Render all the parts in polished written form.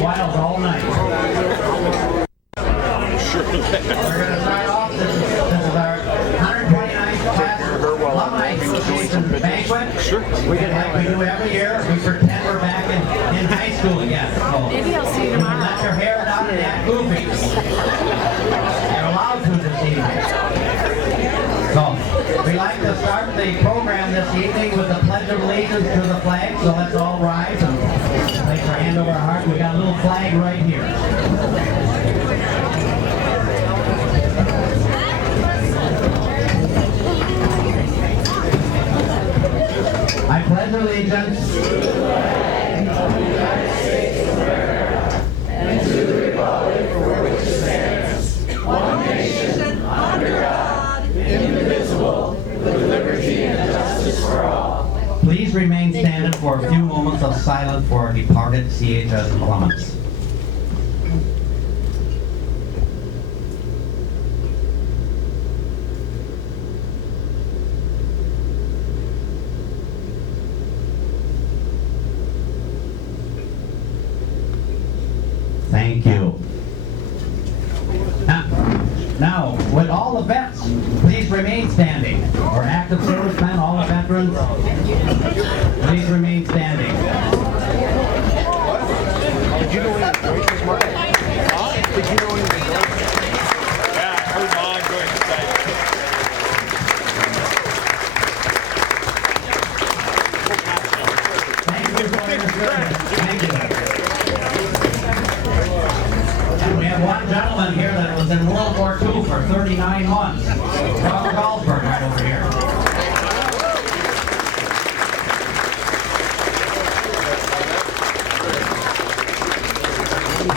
wild all night. Sure. We're going to start off. This is our 129th class Alumni Association Banquet. Sure. Like we do every year, we pretend we're back in high school again. So maybe I'll see you tomorrow. let your hair down and act goofy. You're allowed to this evening. So, we like to start the program this evening with the Pledge of Allegiance to the flag, so let's all rise and place our hand over our heart. We got a little flag right here. I pledge allegiance to the flag of the United States of America and to the republic for which it stands, one nation, under God, indivisible, with liberty and justice for all. Please remain standing for a few moments of silence for our departed CHS alumni. Thank you. Now, with all the vets, please remain standing. Or active servicemen, all the veterans, please remain standing. Did you know any voices, Mark? Huh? Did you know any voices? Yeah, I heard Mom going inside. Thank you for your service. Thank you. And we have one gentleman here that was in World War II for 39 months. Robert Goldberg right over here.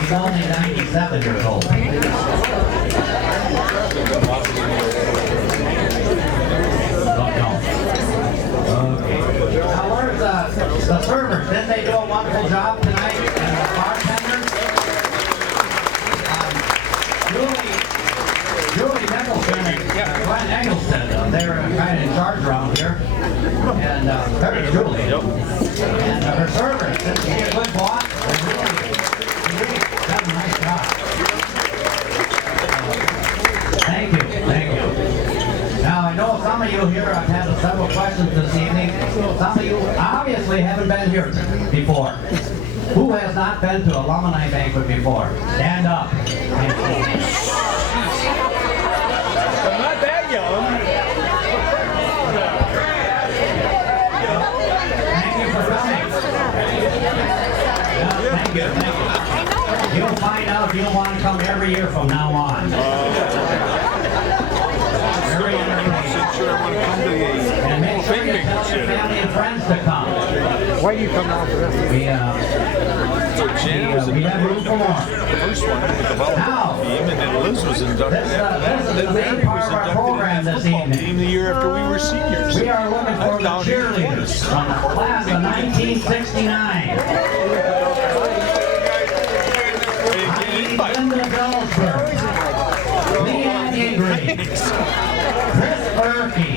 He's only 97 years old. Okay. Now where's the servers? Didn't they do a wonderful job tonight? And the bartenders? Julie Nicholson and Glenn Eggleston, they're kind of in charge around here. And there's Julie. And her servers, since she's a good boss, they really done a nice job. Thank you. Now I know some of you here have had several questions this evening. Some of you obviously haven't been here before. Who has not been to Alumni Banquet before? Stand up. I'm not that young. Thank you for coming. Thank you. You'll find out you'll want to come every year from now on. Very entertaining. Sure, I want to come to the And make sure you tell your family and friends to come. Why do you come out for this? We have room for more. The first one with the volleyball team, and then Liz was inducted. This is the main part of our program this team evening. the year after we were seniors. We are looking for the cheerleaders from the class of 1969. Linda Bellsberg, Leanne Ingrid, Chris Berkey,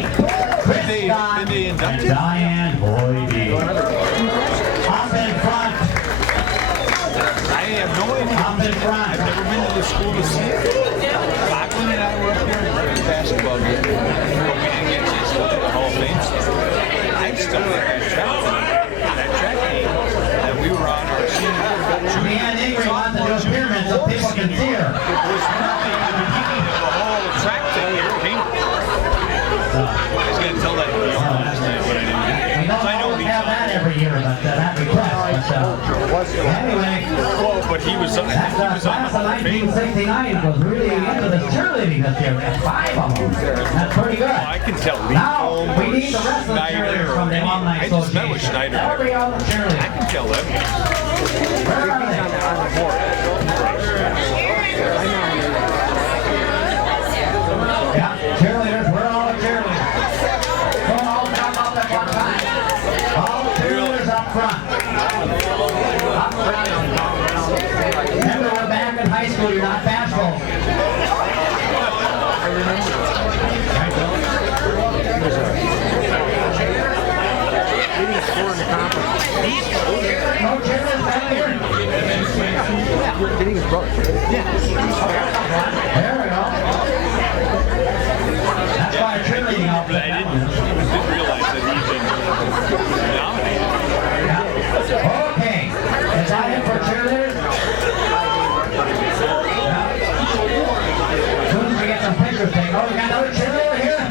Chris Scott, and Diane Boydie. Up in front. I have no idea. Up in front. I've never been to the school to see it. Lachlan and I were up there and running basketball game. We didn't get a chance to look at the Hall of Fame stuff. I still had that track game. And we were on our senior. Leanne Ingrid wants to do a pyramid so people can see her. It was nothing in the beginning of the whole track thing here at Cambridge. I was going to tell that to you last night, but I didn't. We don't always have that every year, but that request. Anyway, But he was on that class of 1969 was really into the cheerleading this year. We had 5 of them. That's pretty good. I can tell. Now, we need the rest of the cheerleaders from the Alumni I just met with Association. Schneider. Every other I cheerleader. can tell them. Where are they? Yeah, cheerleaders. Where are all the cheerleaders? Don't all come up at one time. All the cheerleaders up front. Up front. Remember, we're back in high school. You're not bashful. No cheerleaders back here. You're getting his brother. There we go. That's why cheerleading outfit. I didn't realize that he'd been nominated. Yeah. Okay. Is that it for cheerleaders? Yeah. As soon as we get some pictures taken. Oh, we got another cheerleader here?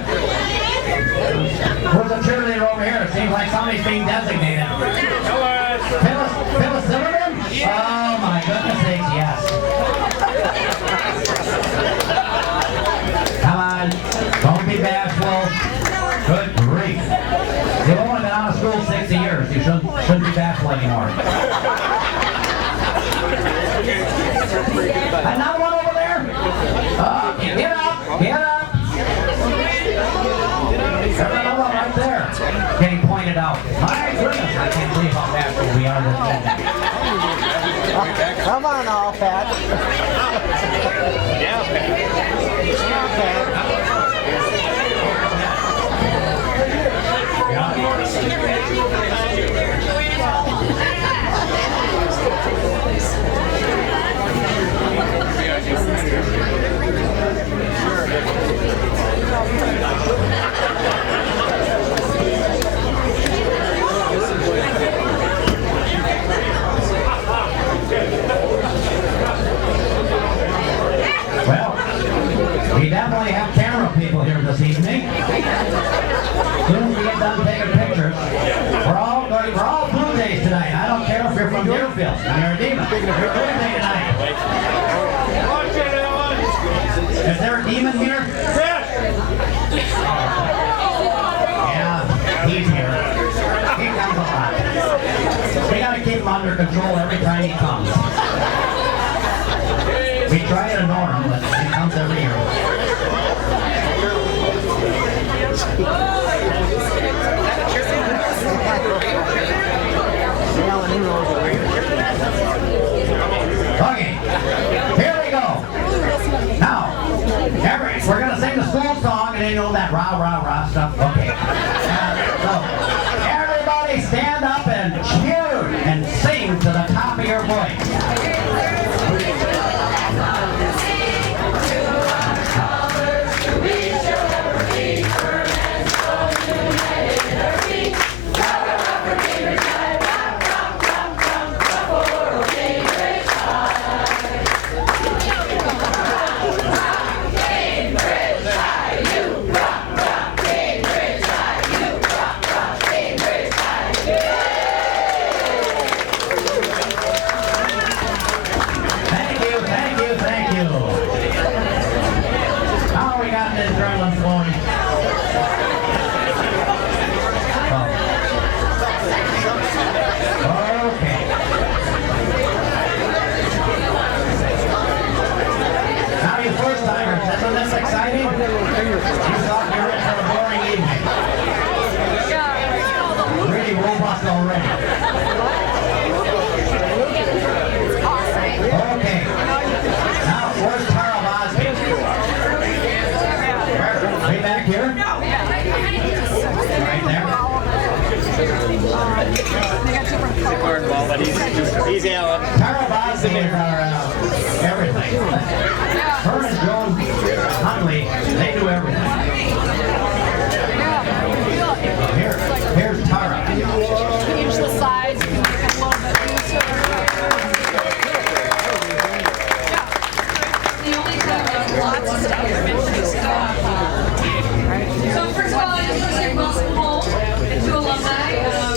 Who's a cheerleader over here? It seems like somebody's being designated. Phyllis Zimmerman? Oh my goodness sakes, yes. Come on, don't be bashful. Good grief. You've only been out of school 60 years. You shouldn't be bashful anymore. Another one over there? Get up, get up. There's another one right there. Getting pointed out. My goodness, I can't believe how bashful we are this evening. Come on now, Pat. Yeah, Pat. Well, we definitely have camera people here this evening. As soon as we get done taking pictures, we're all Blue Jays tonight. I don't care if you're from Deerfield and you're a Demon. You're Blue Jay tonight. Is there a Demon here? Yeah, he's here. He comes a lot. We gotta keep him under control every time he comes. We try to ignore him, but he comes every year. Okay, here we go. Now, we're going to sing the school song and then you know that rah, rah, rah stuff. Okay. So, everybody stand up and cheer and sing to the top of your voice. He's Alan. Carol Boston is our everything. Her and Joan Huntley, they do everything. Here's Tara. Change the size, make it a little bit looser. Yeah. The only time lots of stuff. So first of all, I just want to say welcome home to Alumni.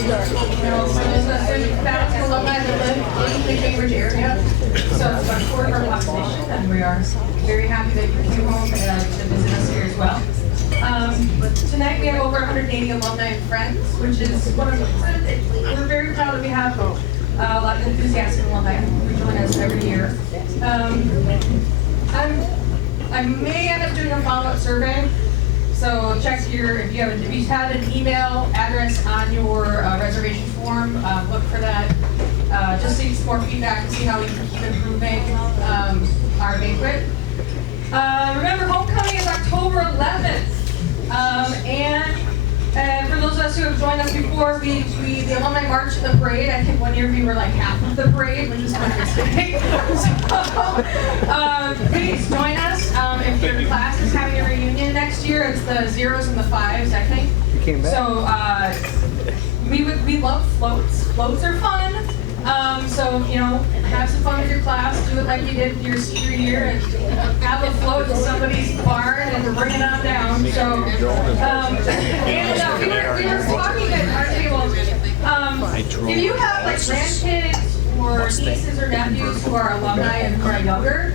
For those of us who back to Alumni that live in the Cambridge area. So it's about a quarter of our population, and we are very happy that you came home and to visit us here as well. Tonight we have over 180 alumni and friends, which is we're very proud that we have a lot of enthusiastic alumni who join us every year. I may end up doing a follow-up survey, so check here if you had an email address on your reservation form, look for that. Just so you get more feedback and see how we can keep improving our banquet. Remember, homecoming is October 11th. And For those of us who have joined us before, the alumni march and the parade, I think one year we were like half of the parade, which is kind of exciting. So, please join us. If your class is having a reunion next year, it's the 0s and the 5s, I think. You came back. So, we love floats. Floats are fun. So, have some fun with your class. Do it like you did your senior year and have a float to somebody's barn and bring it on down. So, we were talking at our table. If you have like grandkids or nieces or nephews who are alumni and who are younger,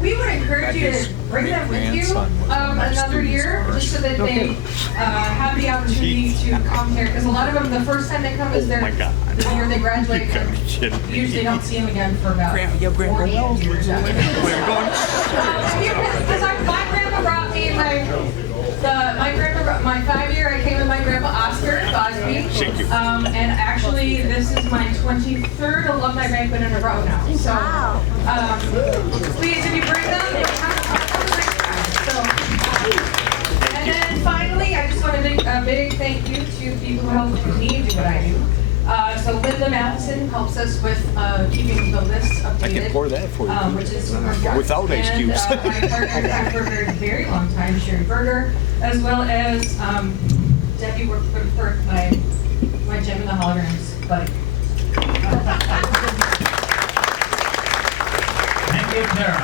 we would encourage you to bring them with you another year, just so that they have the opportunity to come here. Because a lot of them, the first time they come is the year they graduate. Usually don't see them again for about 40 years after. Because my grandpa brought me my 5-year, I came with my grandpa Oscar Bosby. And actually, this is my 23rd alumni banquet in a row now. So, please, if you bring them, you'll have and then finally, I just want to make a big thank you to people who help me do what I do. So Linda Matheson helps us with keeping the list updated. I can pour that for you. Which is without ice cubes. And my partner for a very long time, Sherry Berger, as well as Debbie Woodford, my Gem in the Holograms buddy. Thank you, Tara.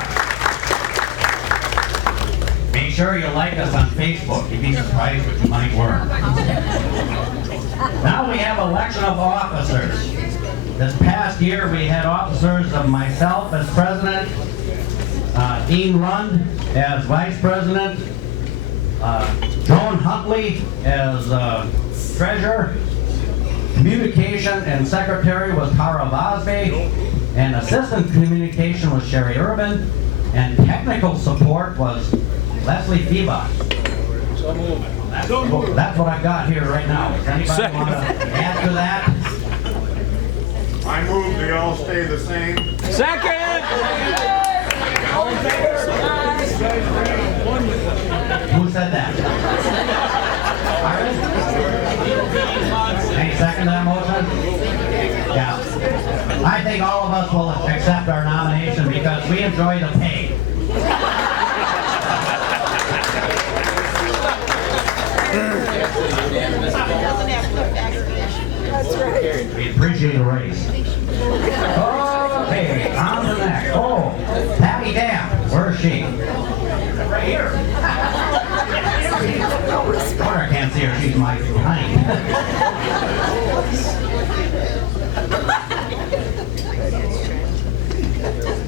Make sure you like us on Facebook. You'd be surprised what you might learn. Now we have election of officers. This past year we had officers of myself as president, Dean Lund as vice president, Joan Huntley as treasurer, communication and secretary was Tara Vosby, and assistant communication was Sherry Urban, and technical support was Leslie Febach. That's what I've got here right now. Does anybody want to add to that? I move they all stay the same. Second! Who said that? Pardon? Any second to that motion? Yeah. I think all of us will accept our nomination because we enjoy the pay. We appreciate a raise. Okay, on to the next. Oh, Patty Dam. Where is she? Right here. I can't see her. She's my behind.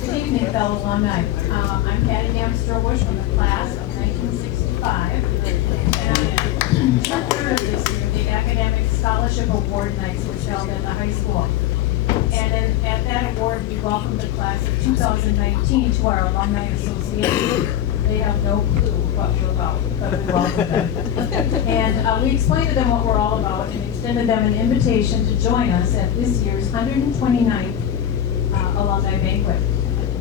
Good evening, fellow alumni. I'm Patty Damstrobush from the class of 1965. And this year, the Academic Scholarship Award nights was held at the high school. And at that award, we welcomed the class of 2019 to our Alumni Association. They have no clue what we're about, but we welcome them. And we explained to them what we're all about and extended them an invitation to join us at this year's 129th Alumni Banquet.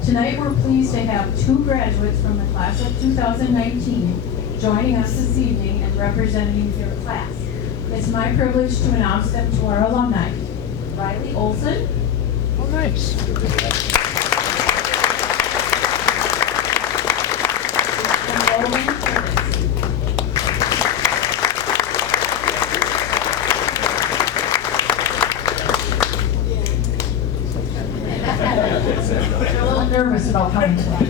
Tonight, we're pleased to have 2 graduates from the class of 2019 joining us this evening and representing their class. It's my privilege to announce them to our alumni. Riley Olson. Oh, nice. And Roland Curtis. They're a little nervous about coming tonight.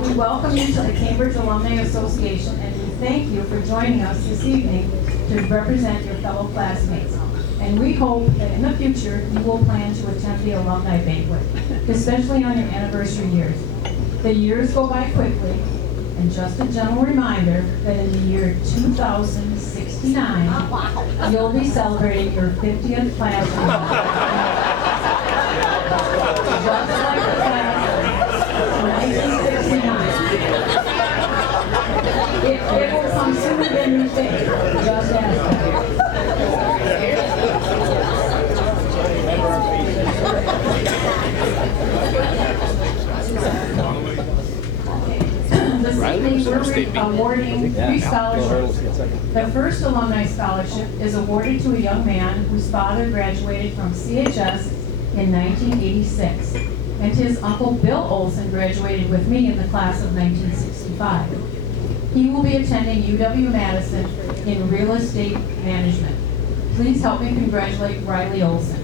We welcome you to the Cambridge Alumni Association and we thank you for joining us this evening to represent your fellow classmates. And we hope that in the future you will plan to attend the alumni banquet, especially on your anniversary years. The years go by quickly, and just a gentle reminder that in the year 2069, you'll be celebrating your 50th class reunion. Just like the class of 1969. It will come sooner than you think. Just ask them. evening, State we're beat. awarding 3 scholarships. The first alumni scholarship is awarded to a young man whose father graduated from CHS in 1986, and his uncle Bill Olson graduated with me in the class of 1965. He will be attending UW-Madison in real estate management. Please help me congratulate Riley Olson.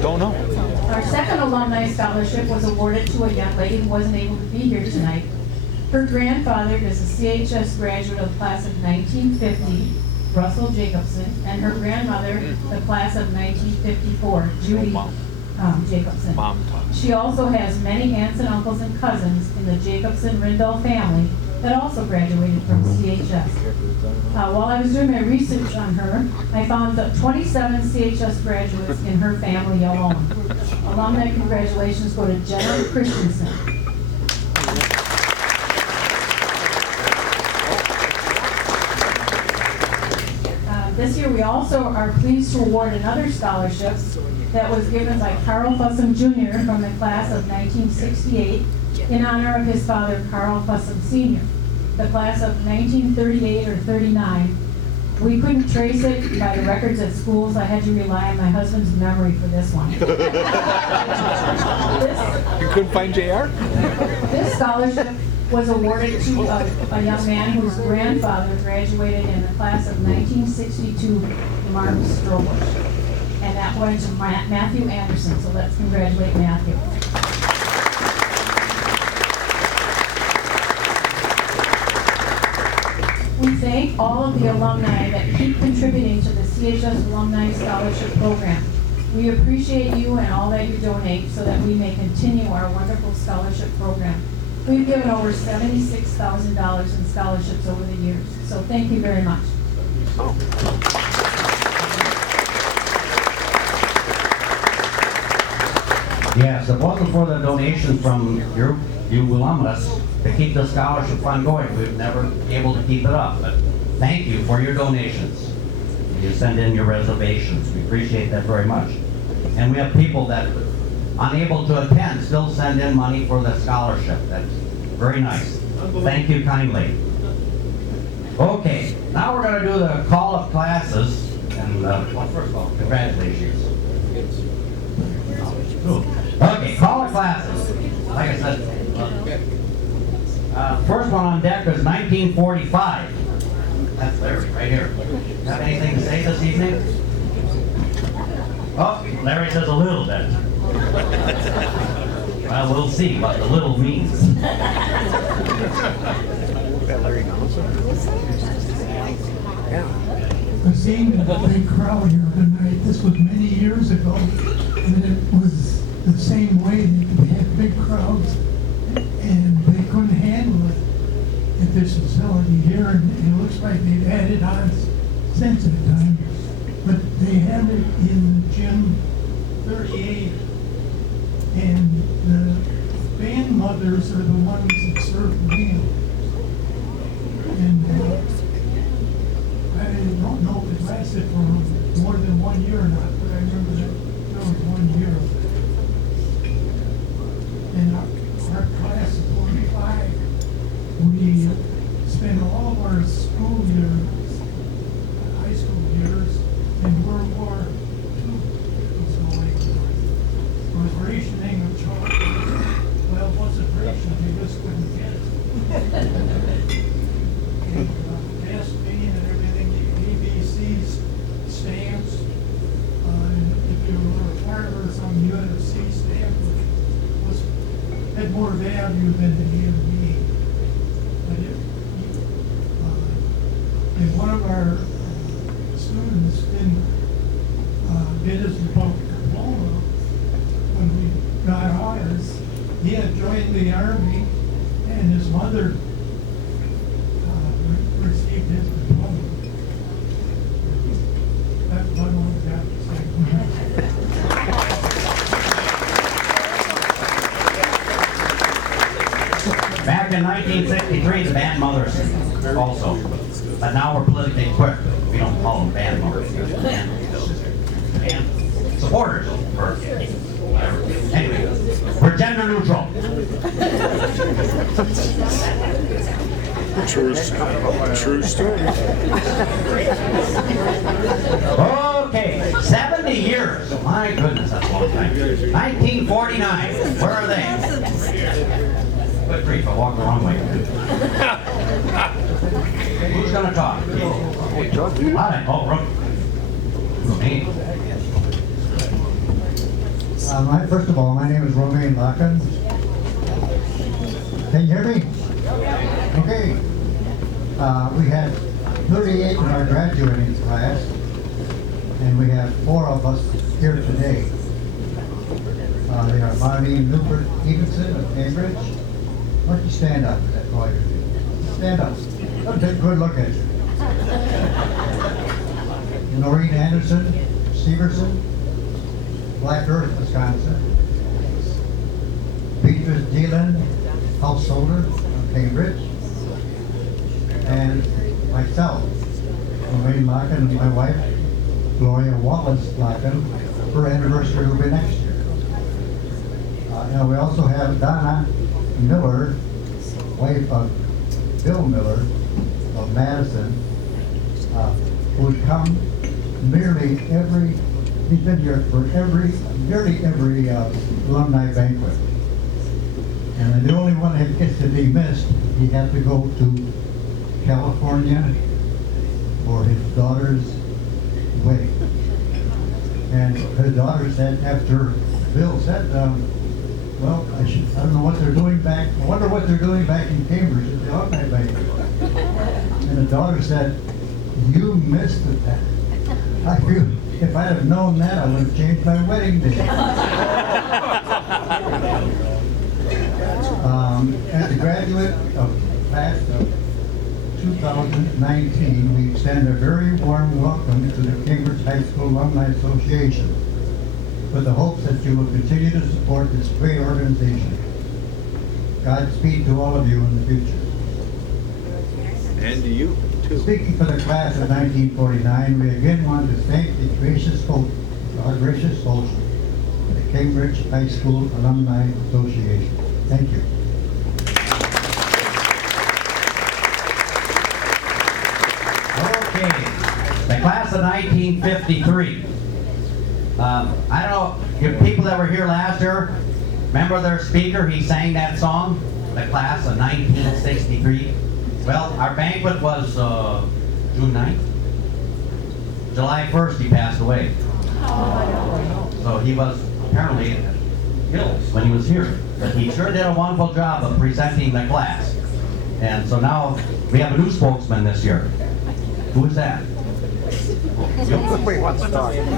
Don't know. Our second alumni scholarship was awarded to a young lady who wasn't able to be here tonight. Her grandfather is a CHS graduate of the class of 1950, Russell Jacobson, and her grandmother, the class of 1954, Judy Jacobson. Mom talks. She also has many aunts and uncles and cousins in the Jacobson-Rindall family that also graduated from CHS. While I was doing my research on her, I found that 27 CHS graduates in her family alone. Alumni congratulations go to Jenna Christensen. This year, we also are pleased to award another scholarship that was given by Carl Fussum Jr. from the class of 1968 in honor of his father, Carl Fussum Sr. The class of 1938 or 39. We couldn't trace it by the records at school, so I had to rely on my husband's memory for this one. You couldn't find JR? This scholarship was awarded to a young man whose grandfather graduated in the class of 1962, Mark Strobush. And that went to Matthew Anderson, so let's congratulate Matthew. We thank all of the alumni that keep contributing to the CHS Alumni Scholarship Program. We appreciate you and all that you donate so that we may continue our wonderful scholarship program. We've given over $76,000 in scholarships over the years, so thank you very much. Yes, if it wasn't for the donations from you alumnus to keep the scholarship fund going, we'd never be able to keep it up. But thank you for your donations. You send in your reservations. We appreciate that very much. And we have people that, unable to attend, still send in money for the scholarship. That's very nice. Thank you kindly. Okay, now we're going to do the call of classes. And well, first of all, congratulations. Okay, call of classes. Like I said, first one on deck is 1945. That's Larry, right here. Have anything to say this evening? Oh, Larry says a little bit. Well, we'll see what the little means. I've seen a big crowd here tonight. This was many years ago, and it was the same way. We had big crowds, and they couldn't handle it at this facility here, and it looks like they've added on since that time. But they have it in Gym 38, and the band mothers are the ones that serve the meal. And I don't know if it lasted for more than 1 year or not, but I remember that there was 1 year. And our class of 45, we spent all of our school years, high school years, in World War II. So like, was rationing of chocolate. Well, it wasn't rationing, they just couldn't get it. And gasoline and everything, ABCs, stamps. And if you were a farmer, some UFC stamp had more value than the EMB. But and one of our students did his diploma when we got ours. He had joined the Army, and his mother received his diploma. That's what I got to say. Back in 1963, the band mothers also. But now we're politically correct. We don't call them band mothers. Band. supporters. Anyway, we're gender neutral. True story. Okay, 70 years. My goodness, that's a long time. 1949. Where are they? Good grief, I walked the wrong way. Who's going to talk? Hi. Oh, Romaine. First of all, my name is Romaine Locken. Can you hear me? Okay. We had 38 in our graduating class, and we have 4 of us here today. They are Marlene Newport Stevenson of Cambridge. Why don't you stand up? That's all you're doing. Stand up. Let's take a good look at you. Noreen Anderson, Severson, Black Earth, Wisconsin. Beatrice Deland, householder of Cambridge. And myself, Lorraine Locken, and my wife, Gloria Wallace Locken. Her anniversary will be next year. And we also have Donna Miller, wife of Bill Miller of Madison, who would come he's been here for nearly every alumni banquet. And the only one that gets to be missed, he had to go to California for his daughter's wedding. And his daughter said, after Bill said, well, I don't know what they're doing back, I wonder what they're doing back in Cambridge at the alumni banquet. And the daughter said, you missed it. I feel, if I'd have known that, I would have changed my wedding day. As a graduate of class of 2019, we extend a very warm welcome to the Cambridge High School Alumni Association with the hopes that you will continue to support this great organization. Godspeed to all of you in the future. And to you, too. Speaking for the class of 1949, we again want to thank our gracious host, the Cambridge High School Alumni Association. Thank you. Okay, the class of 1953. I don't know if people that were here last year remember their speaker. He sang that song, the class of 1963. Well, our banquet was June 9th. July 1st he passed away. So he was apparently ill when he was here. But he sure did a wonderful job of presenting the class. And so now we have a new spokesman this year. Who is that? Wait, what's the talk? We don't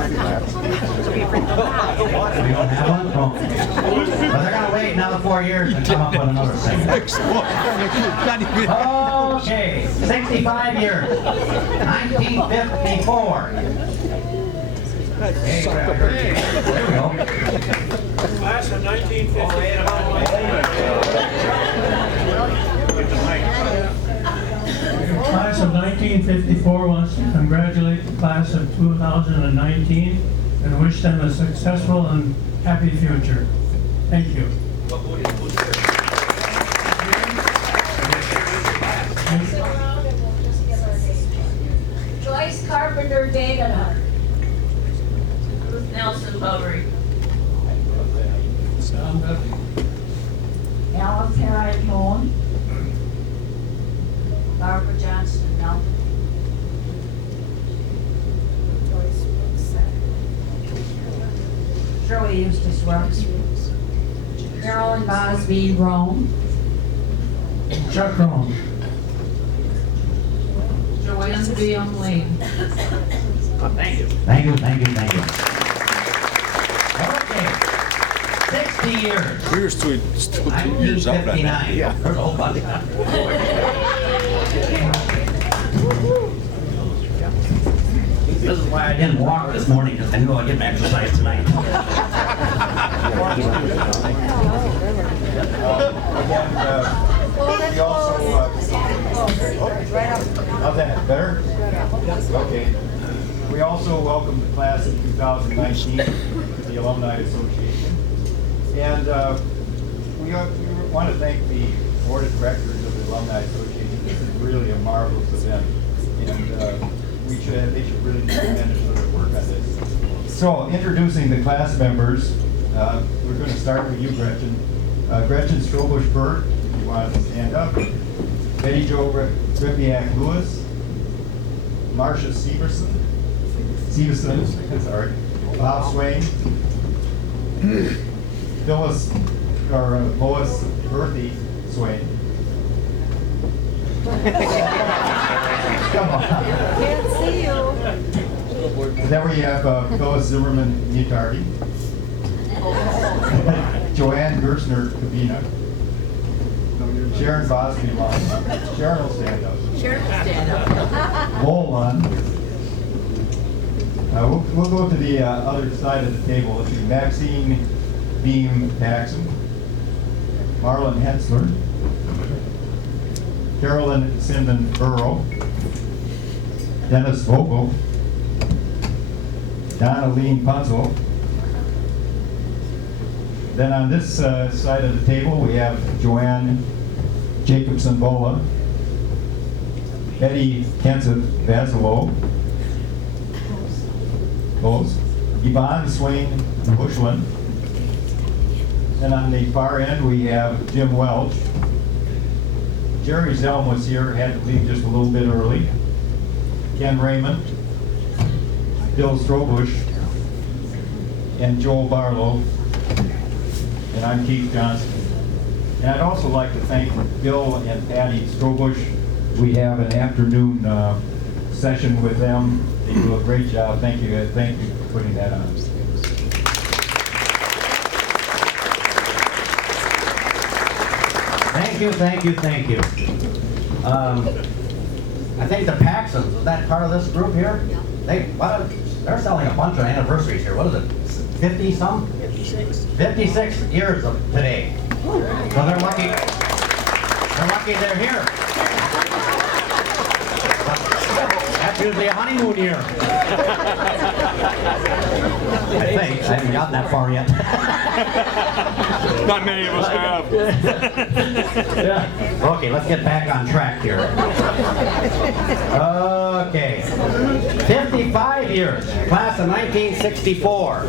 have one? Oh. But they're going to wait another 4 years and come up with another singer. Okay, 65 years. 1954. Hey, there we go. Class of 1950. Class of 1954 wants to congratulate the class of 2019 and wish them a successful and happy future. Thank you. Joyce Carpenter Dagenhart. Ruth Nelson Bowery. Alan Perry Moon. Barbara Johnston Melton. Shirley Eustace Rooks. Carolyn Bosby Rome. Chuck Rome. Joanne B. Lee. Thank you. Thank you, thank you, thank you. Okay. 60 years. We're still 2 years out on that. 1959. There's a whole bunch. This is why I didn't walk this morning, because I knew I'd get my exercise tonight. We also, how's that, better? Okay. We also welcome the class of 2019 to the Alumni Association. And we want to thank the Board of Directors of the Alumni Association. This is really a marvelous event. And they should really be commended for their work on this. So, introducing the class members, we're going to start with you, Gretchen. Gretchen Strobush-Burt, if you want to stand up. Betty Jo Ripiak-Lewis. Marcia Severson, sorry. Bob Swain. Lois Berthy Swain. Come on. Can't see you. Then we have Phyllis Zimmerman Nitardi. Joanne Gerstner Kabina. Sharon Bosby Long. Sharon will stand up. Sharon will stand up. Bolan. We'll go to the other side of the table. Let's see. Maxine Beam Paxson. Marlon Hensler. Carolyn Sinden Burrow. Dennis Vogel. Donna Lean Punzel. Then on this side of the table, we have Joanne Jacobson Bola, Eddie Kenseth Vasilo, Yvonne Swain Bushland. And on the far end, we have Jim Welch. Jerry Zelm was here, had to leave just a little bit early. Ken Raymond, Bill Strobush, and Joel Barlow. And I'm Keith Johnson. And I'd also like to thank Bill and Patty Strobush. We have an afternoon session with them. They do a great job. Thank you for putting that on. Thank you. I think the Paxsons, is that part of this group here? They're selling a bunch of anniversaries here. What is it? 50 some? 56 years of today. So they're lucky they're here. That's usually a honeymoon year. I think. I haven't gotten that far yet. Not many of us have. Yeah. Okay, let's get back on track here. Okay. 55 years. Class of 1964.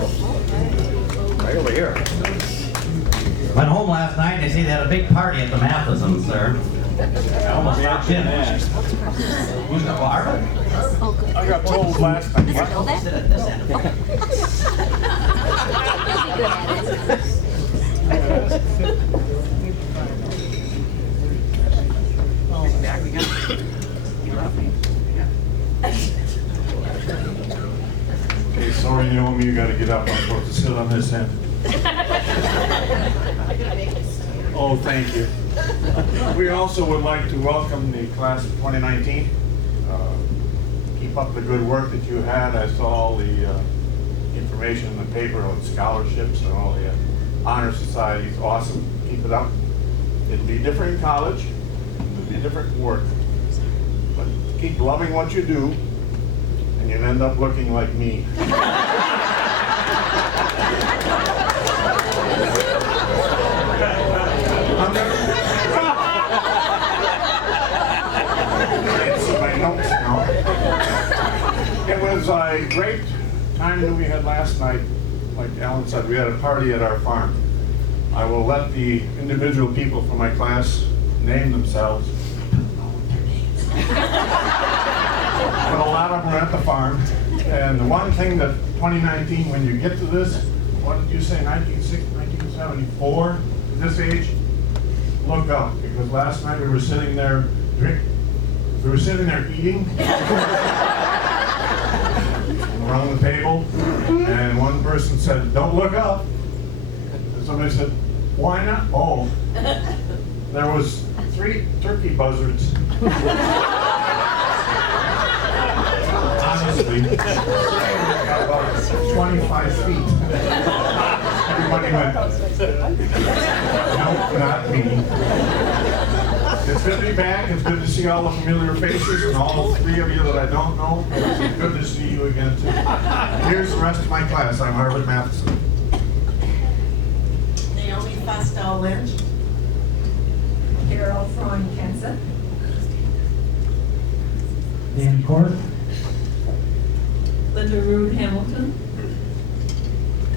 Right over here. Went home last night and they say they had a big party at the Mathesons there. I almost stopped in. Who's the bar? I got told last time. Sit at this end. Okay, sorry, Naomi, you gotta get up. I'm supposed to sit on this end. Oh, thank you. We also would like to welcome the class of 2019. Keep up the good work that you had. I saw all the information in the paper on scholarships and all the honor societies. Awesome. Keep it up. It'll be different in college. It'll be different in work. But keep loving what you do, and you'll end up looking like me. It was a great time that we had last night. Like Alan said, we had a party at our farm. I will let the individual people from my class name themselves. But a lot of them are at the farm. And the one thing that 2019, when you get to this, what did you say, 1974, this age? Look up, because last night we were sitting there eating around the table, and one person said, "Don't look up." And somebody said, "Why not?" Oh, there was 3 turkey buzzards. Honestly, about 25 feet. Everybody went, "Nope, not me." It's good to be back. It's good to see all the familiar faces and all 3 of you that I don't know. It's good to see you again, too. Here's the rest of my class. I'm Harlan Matheson. Naomi Fostow Lynch. Carol Freund Kenson. Dan Korth. Linda Rude Hamilton.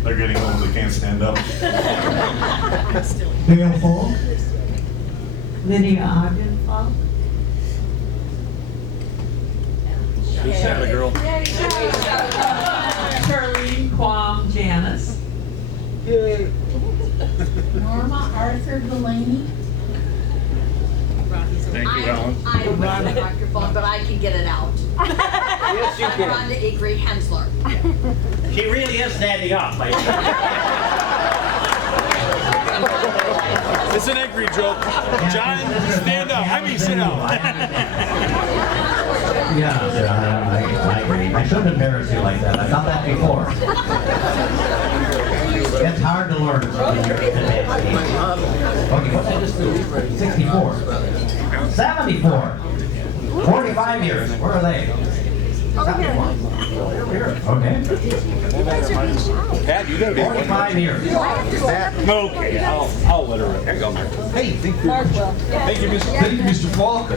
They're getting old. They can't stand up. Dale Falk. Lydia Ogdenfall. Santa girl. Charlene Quam Janice. Norma Arthur Delaney. Thank you, Helen. I don't have a microphone, but I can get it out. Yes, you can. Rhonda Agree Hensler. She really is standing up. It's an angry joke. John, stand up. I mean, sit down. Yeah, I agree. I shouldn't embarrass you like that. I've done that before. It's hard to learn. Okay, what's I just do? 64. 74. 45 years. Where are they? 71. Okay. Pat, you gotta be 45 years. Okay, I'll let her. Here you go. Hey, thank you. Thank you, Mr. Falk.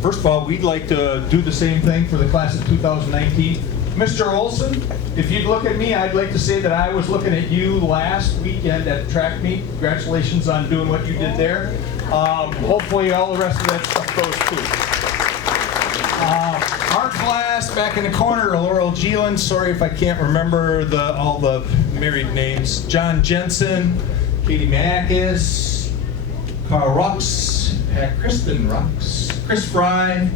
First of all, we'd like to do the same thing for the class of 2019. Mr. Olson, if you'd look at me, I'd like to say that I was looking at you last weekend at the track meet. Congratulations on doing what you did there. Hopefully all the rest of that stuff goes too. Our class back in the corner, Laurel Geelan, sorry if I can't remember all the married names. John Jensen, Katie Mackis, Carl Rux, Kristen Rux, Chris Fry,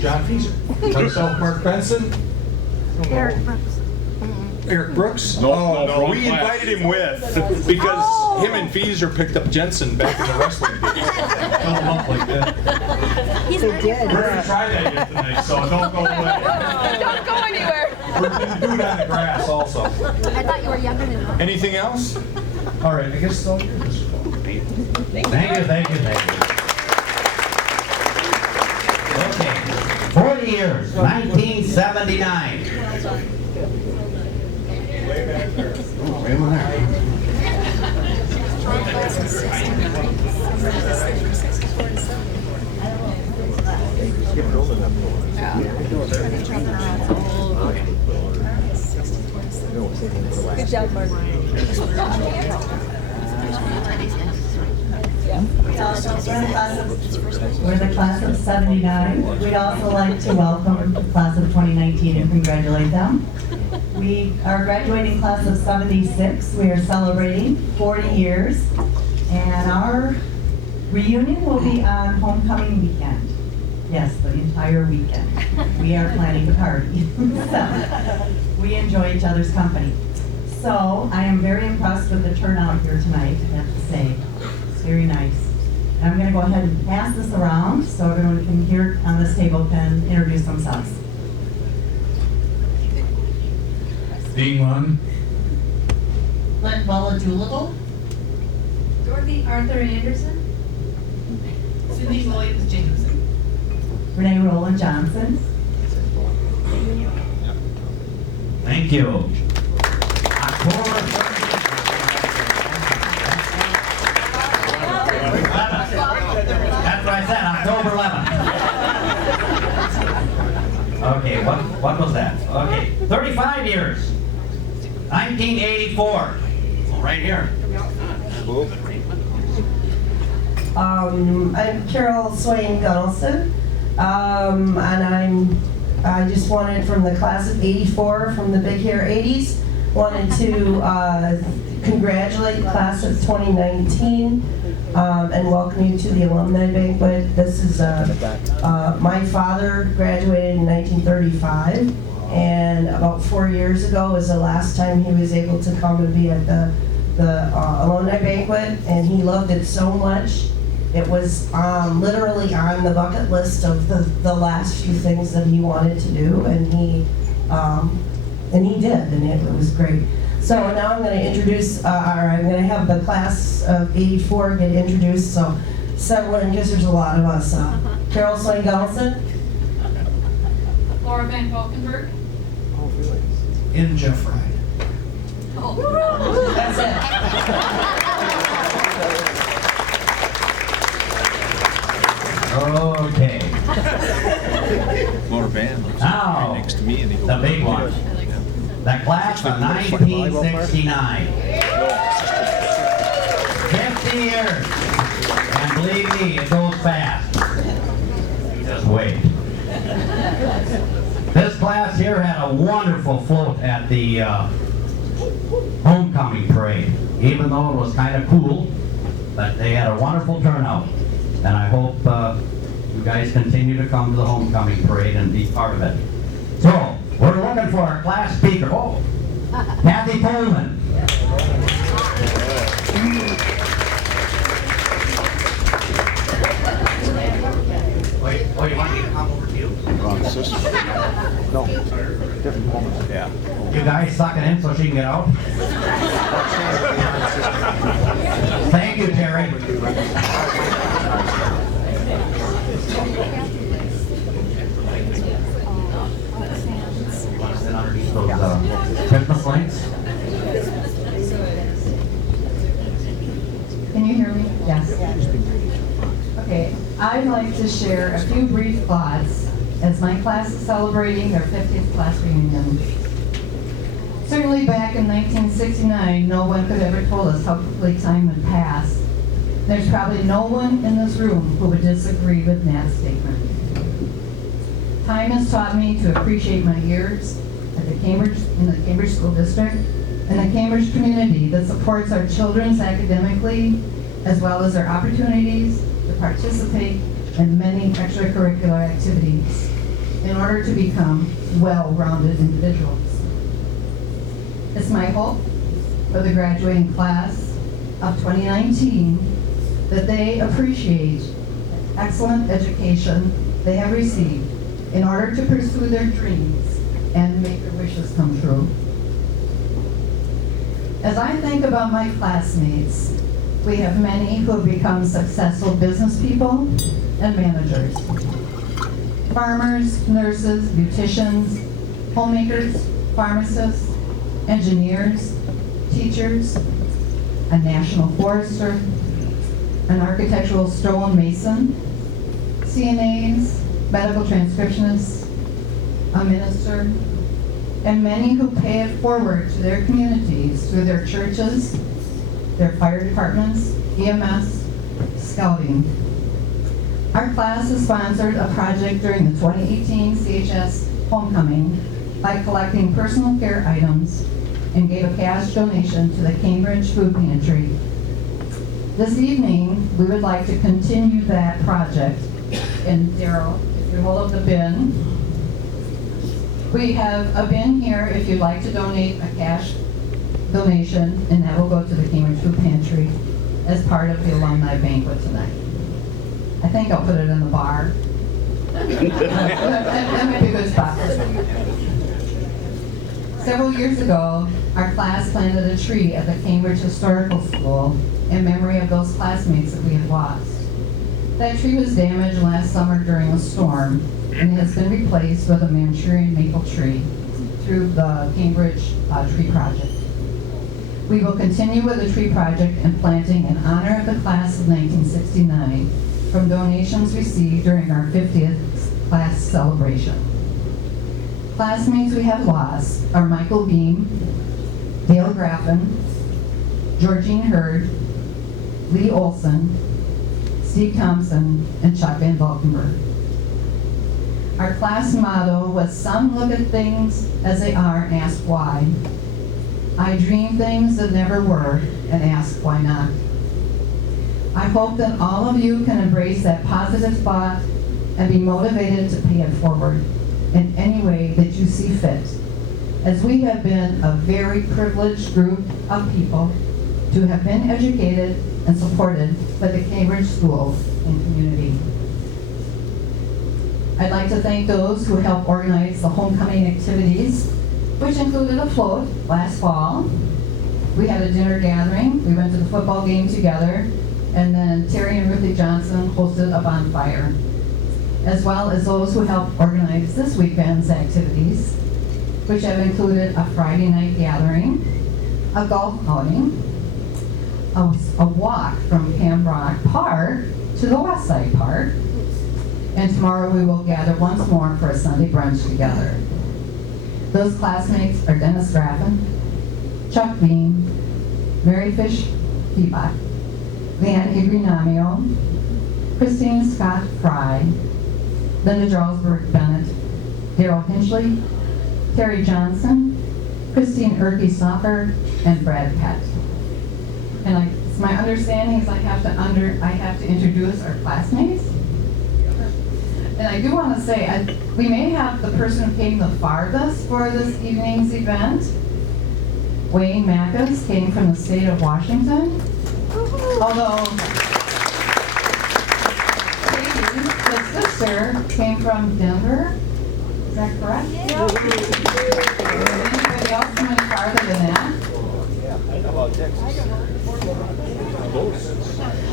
John Fieser, myself, Mark Benson. Eric Brooks. Eric Brooks? No, we invited him with because him and Fieser picked up Jensen back in the wrestling days. Fell him up like that. He's We're going to try that yet tonight, so don't go away. Don't go anywhere. We're going to do it on the grass also. I thought you were younger than him. Anything else? All right, I guess it's all yours. Thank you. Okay, 40 years, 1979. Way over there. Good job, Mark. We're the class of 79. We'd also like to welcome the class of 2019 and congratulate them. We are graduating class of 76. We are celebrating 40 years, and our reunion will be on homecoming weekend. Yes, the entire weekend. We are planning to party. So, we enjoy each other's company. So, I am very impressed with the turnout here tonight, I have to say. It's very nice. And I'm going to go ahead and pass this around so everyone can here on this table can introduce themselves. Dean Lund. Wella Doolittle. Dorothy Arthur Anderson. Cindy Williams Jameson. Renee Rowland Johnson. Thank you. October 11th. That's what I said, October 11th. Okay, what was that? Okay, 35 years. 1984. Right here. I'm Carol Swain Gunnelson, and I just wanted from the class of 84, from the Big Hair 80s, wanted to congratulate the class of 2019 and welcome you to the Alumni Banquet. This is, my father graduated in 1935, and about 4 years ago was the last time he was able to come and be at the Alumni Banquet, and he loved it so much. It was literally on the bucket list of the last few things that he wanted to do, and he did, and it was great. So now I'm going to introduce, I'm going to have the class of 84 get introduced. So several, and because there's a lot of us. Carol Swain Donaldson. Laura Van Valkenburg. In Jeff Ryan. That's it. Okay. Laura Van lives Now, right next to me, and they go. the big one. The class of 1969. 50 years. And believe me, it goes fast. Just wait. This class here had a wonderful float at the homecoming parade. Even though it was kind of cool, but they had a wonderful turnout. And I hope you guys continue to come to the homecoming parade and be part of it. So, we're looking for our class speaker. Oh, Kathy Coleman. Wait, you want me to come over to you? Wrong sister. No, different woman. Yeah. You guys suck it in so she can get out? Thank you, Terry. Those Christmas lights? Can you hear me? Yes. Okay, I'd like to share a few brief thoughts as my class is celebrating their 50th class reunion. Certainly back in 1969, no one could have ever told us how quickly time would pass. There's probably no one in this room who would disagree with that statement. Time has taught me to appreciate my years in the Cambridge School District and the Cambridge community that supports our children academically, as well as their opportunities to participate in many extracurricular activities in order to become well-rounded individuals. It's my hope for the graduating class of 2019 that they appreciate the excellent education they have received in order to pursue their dreams and make their wishes come true. As I think about my classmates, we have many who have become successful business people and managers. Farmers, nurses, beauticians, homemakers, pharmacists, engineers, teachers, a national forester, an architectural stonemason, CNAs, medical transcriptionists, a minister, and many who pay it forward to their communities through their churches, their fire departments, EMS, scouting. Our class has sponsored a project during the 2018 CHS Homecoming by collecting personal care items and gave a cash donation to the Cambridge Food Pantry. This evening, we would like to continue that project. And Daryl, if you hold up the bin, we have a bin here if you'd like to donate a cash donation, and that will go to the Cambridge Food Pantry as part of the alumni banquet tonight. I think I'll put it in the bar. That might be a good spot. Several years ago, our class planted a tree at the Cambridge Historical School in memory of those classmates that we had lost. That tree was damaged last summer during a storm and has been replaced with a Manchurian maple tree through the Cambridge Tree Project. We will continue with the tree project and planting in honor of the class of 1969 from donations received during our 50th class celebration. Classmates we have lost are Michael Beam, Dale Graffin, Georgine Hurd, Lee Olson, Steve Thompson, and Chuck Van Valkenburg. Our class motto was, "Some look at things as they are and ask why. I dream things that never were and ask why not." I hope that all of you can embrace that positive thought and be motivated to pay it forward in any way that you see fit, as we have been a very privileged group of people to have been educated and supported by the Cambridge School and community. I'd like to thank those who helped organize the homecoming activities, which included a float last fall, We had a dinner gathering, we went to the football game together, and then Terry and Ruthie Johnson hosted a bonfire, as well as those who helped organize this weekend's activities, which have included a Friday night gathering, a golf outing, a walk from Pembroke Park to the West Side Park, and tomorrow we will gather once more for a Sunday brunch together. Those classmates are Dennis Graffin, Chuck Bean, Mary Fish Peabach, Leanne Igrinamio, Christine Scott Fry, Linda Jarlsberg Bennett, Daryl Hinchley, Terry Johnson, Christine Erke Soffer, and Brad Pett. And it's my understanding is I have to introduce our classmates. And I do want to say, we may have the person who came the farthest for this evening's event. Wayne Mackus came from the state of Washington. Although Katie, his sister, came from Denver. Is that correct? Yeah. Did anybody else come any farther than that? Yeah, I know about Texas.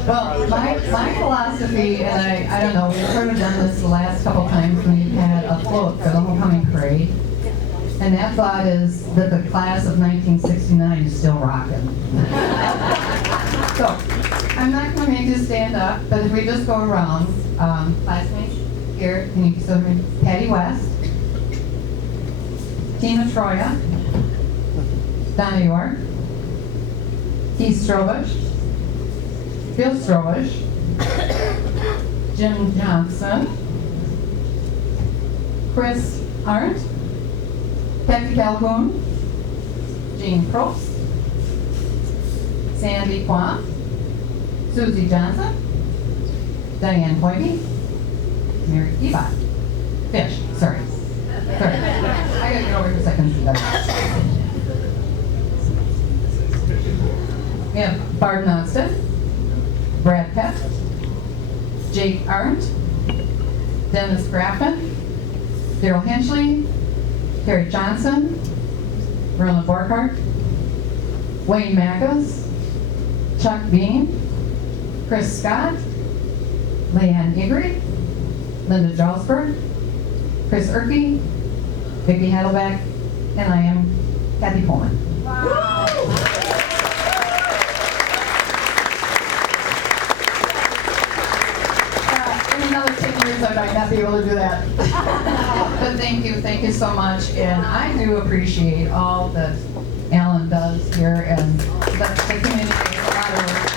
Well, my philosophy, and I don't know, we've sort of done this the last couple times when we've had a float for the homecoming parade. And that thought is that the class of 1969 is still rocking. So, I'm not going to make you stand up, but if we just go around, classmates here, can you so Patty West, Tina Troya, Donna York, Keith Strobush, Bill Strobush, Jim Johnson, Chris Arndt, Becky Calhoun, Jean Probst, Sandy Kwam, Susie Johnson, Diane Hoybe, Mary Peabody. Fish, sorry. I gotta get over here for a second. We have Barb Nonstead, Brad Pett, Jake Arndt, Dennis Graffin, Daryl Hinchley, Terry Johnson, Verona Borkhardt, Wayne Mackus, Chuck Bean, Chris Scott, Leanne Igri, Linda Jarlsberg, Chris Erke, Vicki Hadelbeck, and I am Kathy Pullman. Wow. In another 10 years, I might not be able to do that. But thank you so much. And I do appreciate all that Alan does here, and the community does a lot of work.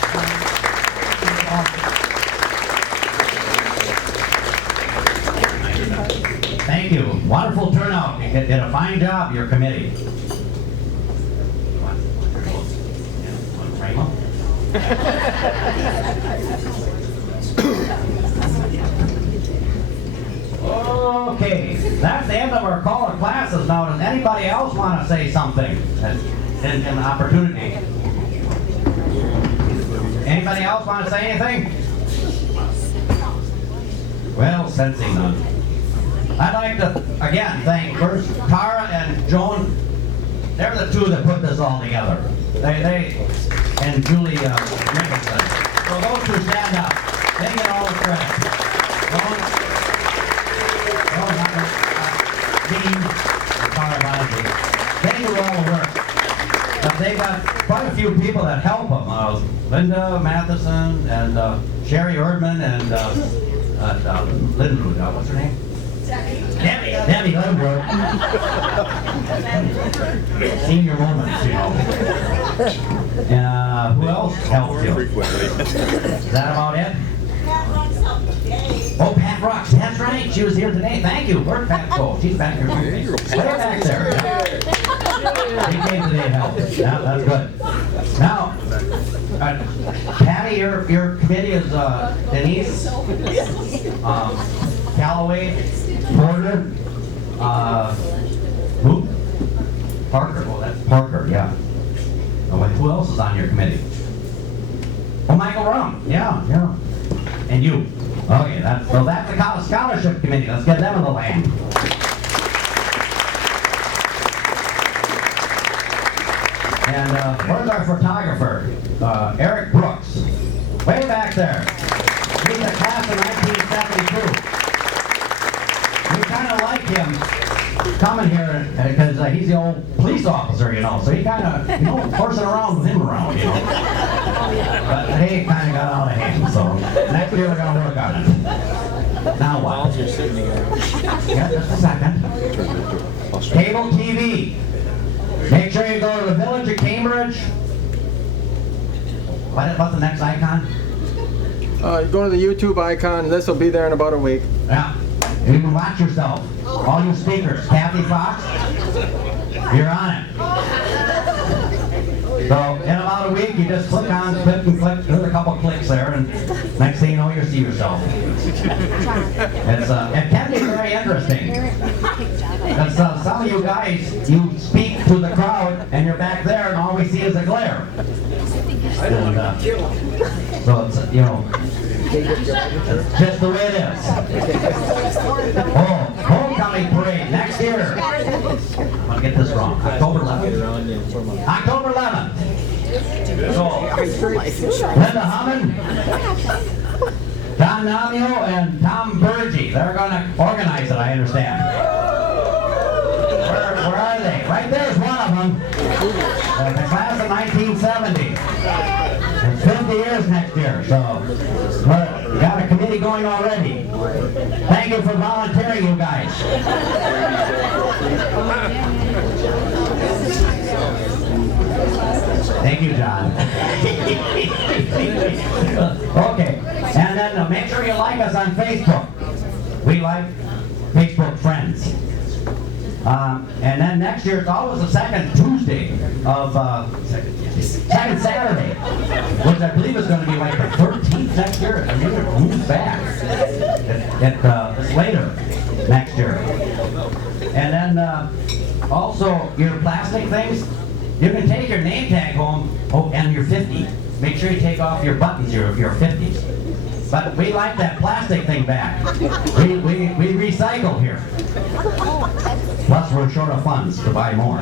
Thank you. Wonderful turnout. You did a fine job, your committee. Okay, that's the end of our call of classes. Now, does anybody else want to say something? An opportunity. Anybody else want to say anything? Well, sensing none. I'd like to, again, thank first Tara and Joan. They're the two that put this all together. They and Julie Nicholson. So those two stand up. They get all the credit. Dean, Tara Bonsley. They do all the work. But they got quite a few people that help them. Linda Matheson and Sherry Erdman and Lindenwood. What's her name? Debbie Lindbergh. Senior moments, you know. Who else helped you? Is that about it? Oh, Pat Rocks, that's right. She was here today. Thank you. Where'd Pat go? She's back here. Way back there. Yeah. She came today to help. Yeah, that's good. Now, Patty, your committee is Denise, Callaway, Porter, who? Parker. Oh, that's Parker, yeah. Oh, wait, who else is on your committee? Oh, Michael Rum. Yeah. And you. Okay, that's the college scholarship committee. Let's get them in the land. And And where's our photographer? Eric Brooks. Way back there. He's a class of 1972. We kind of like him coming here because he's the old police officer, you know, so he kind of, you know, horsing around with him around, you know. But hey, it kind of got out of hand, so next year we're going to work on it. Now what? Yeah, just a second. Cable TV. Make sure you go to the Village of Cambridge. What's the next icon? You go to the YouTube icon. This will be there in about a week. Yeah. You can watch yourself. All you speakers. Kathy Fox, you're on it. So in about a week, you just click and click. There's a couple clicks there, and next thing you know, you see yourself. It can be very interesting. Because some of you guys, you speak to the crowd, and you're back there, and all we see is a glare. And, so it's, you know, it's just the way it is. Oh, homecoming parade next year. I'll get this wrong. October 11th. October 11th. So, Linda Hammond, Don Namio, and Tom Burgee. They're going to organize it, I understand. Where are they? Right there's one of them. The class of 1970. It's 50 years next year, so we got a committee going already. Thank you for volunteering, you guys. Thank you, John. Okay, and then make sure you like us on Facebook. We like Facebook friends. And then next year, it's always the second Tuesday of, second Saturday, which I believe is going to be like the 13th next year. I mean, it moves back. It's later next year. And then also your plastic things, you can take your name tag home, and you're 50. Make sure you take off your buttons if you're 50. But we like that plastic thing back. We recycle here. Plus, we're short of funds to buy more.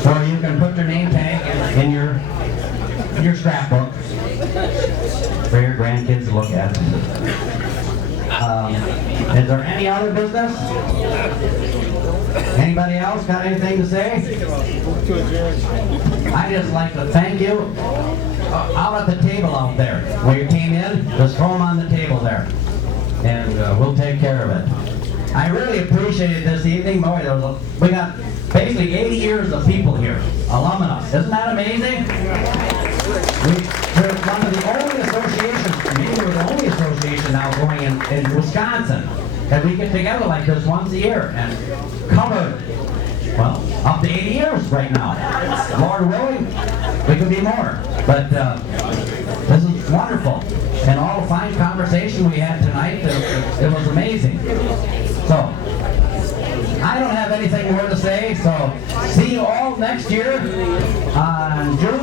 So you can put your name tag in your scrapbook for your grandkids to look at. Is there any other business? Anybody else got anything to say? I just like to thank you. Out at the table out there, where you came in, just throw them on the table there, and we'll take care of it. I really appreciate it this evening. Boy, we got basically 80 years of people here, alumni. Isn't that amazing? We're one of the only associations, maybe we're the only association now going in Wisconsin, that we get together like this once a year and cover, well, up to 80 years right now. Lord willing, we could be more. But this is wonderful. And all the fine conversation we had tonight, it was amazing. So, I don't have anything more to say, so see you all next year on June